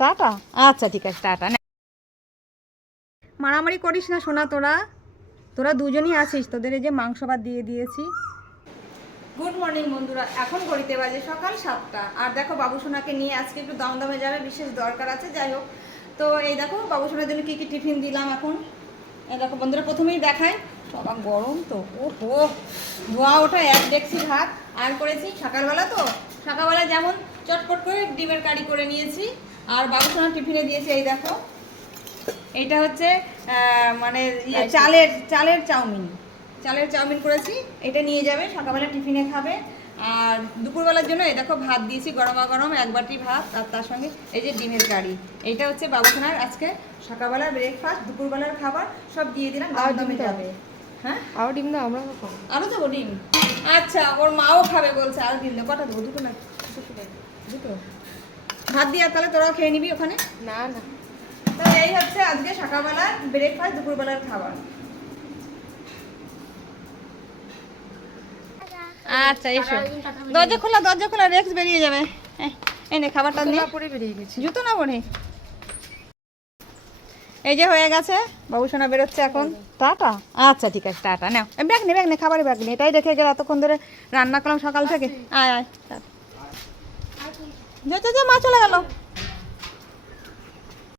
Tata. আচ্ছা ঠিক আছে, টাটা। মারামারি করিস না সোনা, তোরা তোরা দুজনই আছিস, তোদের এই যে মাংস ভাত দিয়ে দিয়েছি। গুড মর্নিং বন্ধুরা, এখন ঘড়িতে বাজে সকাল 7টা। আর দেখো বাবুসোনাকে নিয়ে আজকে একটু দমদমে যাবে, বিশেষ দরকার আছে, যাই হোক। তো এই দেখো বাবুসোনার জন্য কী কী টিফিন দিলাম এখন। এই দেখো বন্ধুরা, প্রথমেই দেখায়, সবা গরম তো, ও হো ধোয়া ওঠা এক ডেকসি ভাত আর করেছি সকালবেলা। তো সকালবেলা যেমন চটপট করে ডিমের কারি করে নিয়েছি, আর বাবুসোনার টিফিনে দিয়েছি এই দেখো, এইটা হচ্ছে মানে চালের চাউমিন করেছি, এটা নিয়ে যাবে সকালবেলা টিফিনে খাবে। আর দুপুরবেলার জন্য এই দেখো ভাত দিয়েছি গরমা গরম, এক বাটি ভাত, আর তার সঙ্গে এই যে ডিমের কারি। এইটা হচ্ছে বাবুসোনার আজকে সকালবেলার ব্রেকফাস্ট, দুপুরবেলার খাবার সব দিয়ে দিলাম। দমদমে যাবে। হ্যাঁ আরো ডিম দাও, আমরা খাবো। আরও দেবো ডিম? আচ্ছা, ওর মাও খাবে বলছে, আরও ডিম দেবো। কটা দেবো? দুটো না? দুটো ভাত দিয়ে, আর তাহলে তোরাও খেয়ে নিবি ওখানে। না না, তো এই হচ্ছে আজকে সকালবেলার ব্রেকফাস্ট, দুপুরবেলার খাবার। আচ্ছা এসো, দরজা খোলা, রেক্স বেরিয়ে যাবে। এই নে খাবারটা নিয়ে পরে বেরিয়ে গেছি, জুতো না পরে। এই যে হয়ে গেছে, বাবুসোনা বেরোচ্ছে এখন। টাটা। আচ্ছা ঠিক আছে, টাটা। নাও ব্যাগ নে, খাবারের ব্যাগ নে, এটাই রেখে গেলে এতক্ষণ ধরে রান্না করলাম সকাল থেকে। আয় যা, মা চলে গেল।